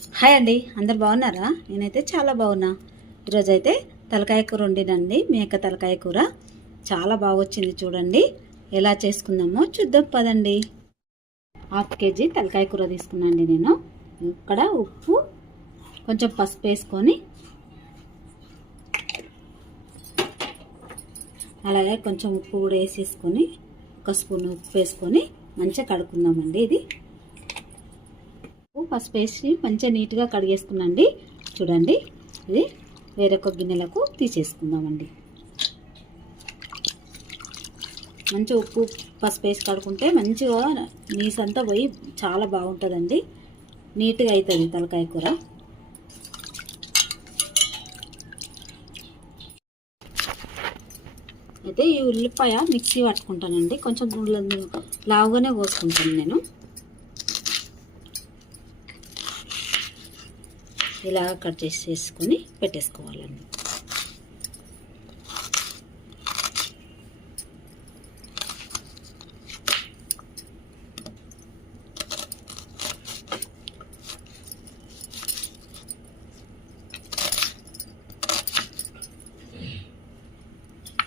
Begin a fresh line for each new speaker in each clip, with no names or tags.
Hi అండి అందరు బాగున్నారా? నేనైతే చాలా బాగున్నా. ఈరోజు అయితే తలకాయ కూర వండినండి మేక తలకాయ కూర. చాలా బాగా వచ్చింది చూడండి. ఎలా చేసుకుందామో చూద్దాం పదండి. హాఫ్ కేజీ తలకాయ కూర తీసుకున్నాండి నేను. ఇక్కడ ఉప్పు కొంచెం పసుపు వేసుకొని అలాగే కొంచెం ఉప్పు కూడా వేసేసుకొని ఒక స్పూన్ ఉప్పు వేసుకొని మంచిగా కడుక్కుందామండి ఇది. పసుపు వేసి మంచిగా నీట్గా కడిగేసుకున్నాండి. చూడండి. ఇది వేరొక గిన్నెలకు తీసేసుకుందామండి. మంచిగా ఉప్పు పసుపు వేసి కడుకుంటే మంచిగా నీసంతా పోయి చాలా బాగుంటుందండి. నీట్గా అవుతుంది తలకాయ కూర. అయితే ఈ ఉల్లిపాయ మిక్సీ పట్టుకుంటానండి. కొంచెం లావుగానే కోసుకుంటాను నేను. ఇలా కట్ చేసి చేసుకొని పెట్టేసుకోవాలండి.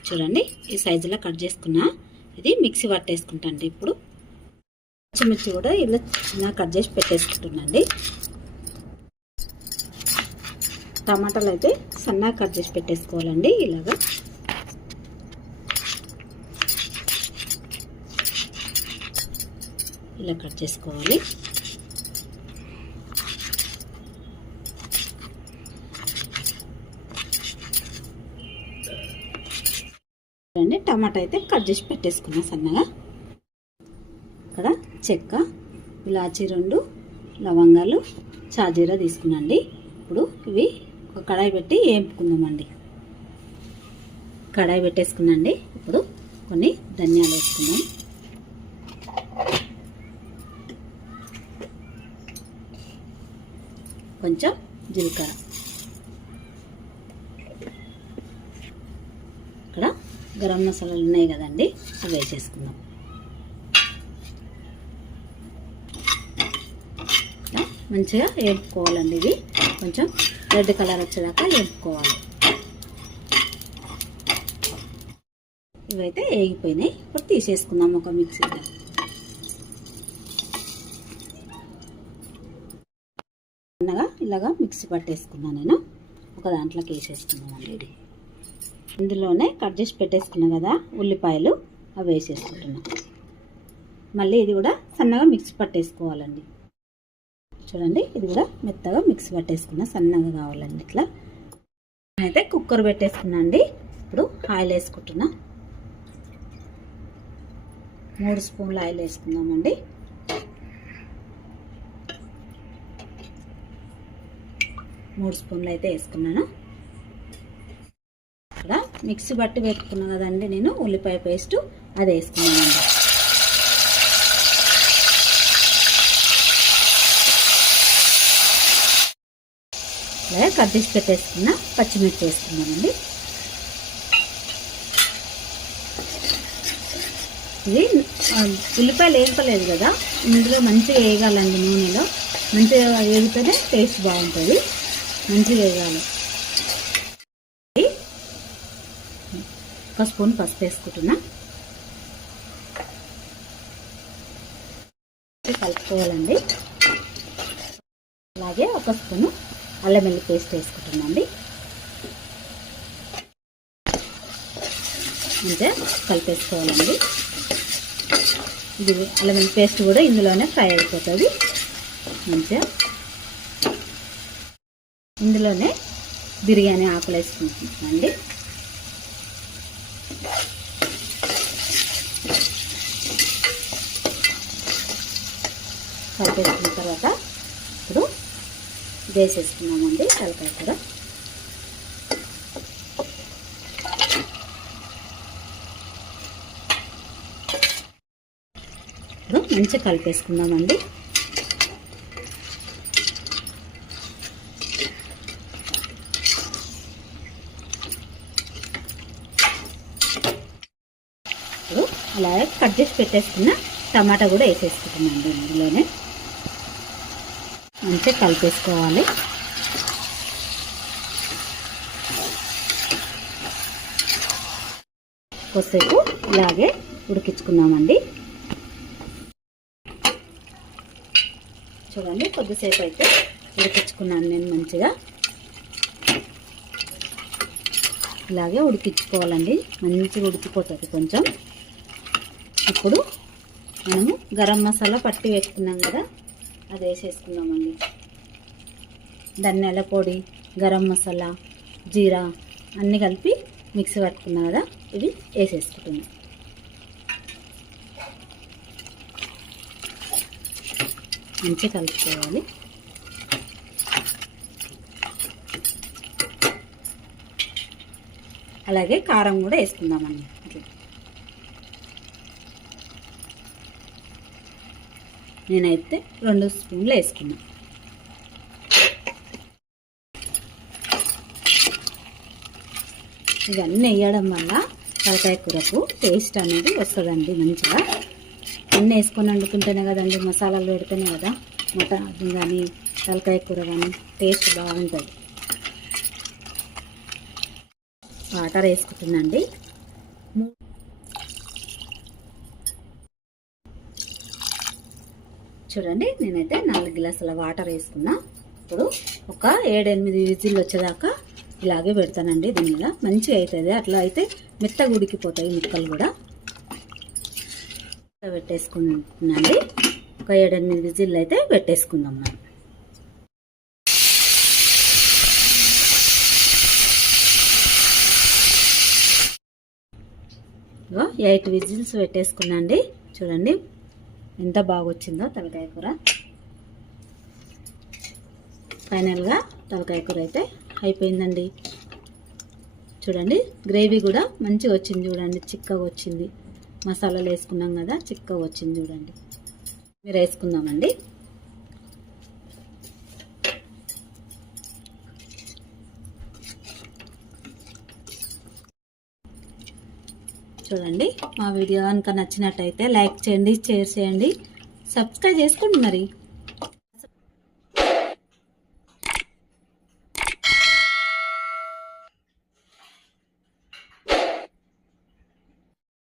చూడండి ఈ సైజులో కట్ చేసుకున్నా ఇది మిక్సీ పట్టేసుకుంటాండి ఇప్పుడు. పచ్చిమిర్చి కూడా ఇలా చిన్న కట్ చేసి పెట్టేసుకుంటున్నాండి టమాటాలు అయితే సన్నగా కట్ చేసి పెట్టేసుకోవాలండి ఇలాగా. ఇలా కట్ చేసుకోవాలి. చూడండి టమాటా అయితే కట్ చేసి పెట్టేసుకున్నా సన్నగా. ఇక్కడ చెక్క ఇలాచి రెండు లవంగాలు చాజీరా తీసుకున్నాండి. ఇప్పుడు ఇవి ఒక కడాయి పెట్టి వేపుకుందామండి కడాయి పెట్టేసుకున్నాండి ఇప్పుడు కొన్ని ధనియాలు వేసుకుందాం. కొంచెం జీలకర్ర. ఇక్కడ గరం మసాలాలు ఉన్నాయి కదండి అవి వేసేసుకుందాం. మంచిగా వేపుకోవాలండి ఇది కొంచెం రెడ్ కలర్ వచ్చేదాకా వేపుకోవాలి ఇవైతే వేగిపోయినాయి ఇప్పుడు తీసేసుకుందాం ఒక మిక్సీలో సన్నగా ఇలాగా మిక్సీ పట్టేసుకున్నాను నేను. ఒక దాంట్లోకి వేసేసుకున్నాను ఇది ఇందులోనే కట్ చేసి పెట్టేసుకున్నాను కదా ఉల్లిపాయలు అవి వేసేసుకుంటున్నాను మళ్ళీ ఇది కూడా సన్నగా మిక్సీ పట్టేసుకోవాలండి. చూడండి. ఇది కూడా మెత్తగా మిక్సీ పట్టేసుకున్నా సన్నగా కావాలండి ఇట్లా. నేనైతే కుక్కర్ పెట్టేసుకున్నా అండి. ఇప్పుడు ఆయిల్ వేసుకుంటున్నా. మూడు స్పూన్ల ఆయిల్ వేసుకుందామండి. మూడు స్పూన్లు అయితే వేసుకున్నాను. ఇక్కడ మిక్సీ బట్టి పెట్టుకున్నా కదండి నేను ఉల్లిపాయ పేస్ట్ అది వేసుకున్నానండి. అలాగే కట్ చేసి పెట్టేసుకున్న పచ్చిమిర్చి వేసుకున్నామండి ఇది ఉల్లిపాయలు వేయపలేదు కదా ఇందులో మంచిగా వేయగాలండి నూనెలో. మంచిగా వేగితేనే టేస్ట్ బాగుంటుంది. మంచిగా వేయాలి ఒక స్పూన్ పసుపు వేసుకుంటున్నా. కలుపుకోవాలండి. అలాగే ఒక స్పూను అల్లం వెల్లి పేస్ట్ వేసుకుంటున్నాండి మంచిగా కలిపేసుకోవాలండి. ఇది అల్లం వెల్లి పేస్ట్ కూడా ఇందులోనే ఫ్రై అయిపోతుంది. మంచిగా ఇందులోనే బిర్యానీ ఆకులు వేసుకుంటున్నాండి కలిపేసుకున్న తర్వాత వేసేసుకున్నామండి తలకాయ కూర. మంచిగా కలిపేసుకుందామండి. అలాగే కట్ చేసి పెట్టేసుకున్న టమాటా కూడా వేసేసుకుంటున్నాండి ఇందులోనే. మంచిగా కలిపేసుకోవాలి. కొద్దిసేపు ఇలాగే ఉడికించుకుందామండి చూడండి కొద్దిసేపు అయితే ఉడికించుకున్నాను నేను మంచిగా. ఇలాగే ఉడికించుకోవాలండి. మంచిగా ఉడికిపోతుంది కొంచెం. ఇప్పుడు మనము గరం మసాలా పట్టి పెట్టుకున్నాం కదా అది వేసేసుకుందామండి ధనియాల పొడి గరం మసాలా జీరా అన్నీ కలిపి మిక్సీ పట్టుకున్నాం కదా ఇవి వేసేసుకుంటున్నాం మంచిగా కలుపుకోవాలి. అలాగే కారం కూడా వేసుకుందామండి అట్లా నేనైతే రెండు స్పూన్లు వేసుకున్నా. ఇవన్నీ వేయడం వల్ల తలకాయ కూరకు టేస్ట్ అనేది వస్తుందండి మంచిగా. అన్నీ వేసుకొని వండుకుంటేనే కదండి మసాలాలు పెడితేనే కదా. మటన్ కానీ తలకాయ కూర కానీ టేస్ట్ బాగుంటుంది. వాటర్ వేసుకుంటుందండి చూడండి నేనైతే నాలుగు గ్లాసుల వాటర్ వేసుకున్నా. ఇప్పుడు ఒక ఏడెనిమిది విజిల్ వచ్చేదాకా ఇలాగే పెడతానండి దీని మంచిగా అవుతుంది అట్లా అయితే మెత్తగా ఉడికిపోతాయి ముక్కలు కూడా. పెట్టేసుకున్నాండి ఒక ఏడెనిమిది విజిల్లు అయితే పెట్టేసుకుందాం మనం. ఎయిట్ విజిల్స్ పెట్టేసుకున్నాండి. చూడండి ఎంత బాగా వచ్చిందో తలకాయ కూర. ఫైనల్గా తలకాయ కూర అయితే అయిపోయిందండి. చూడండి గ్రేవీ కూడా మంచిగా వచ్చింది చూడండి చిక్కగా వచ్చింది. మసాలాలు వేసుకున్నాం కదా చిక్కగా వచ్చింది చూడండి. మీరు వేసుకుందామండి. చూడండి మా వీడియో కనుక నచ్చినట్టయితే లైక్ చేయండి షేర్ చేయండి. సబ్స్క్రైబ్ చేసుకోండి మరి.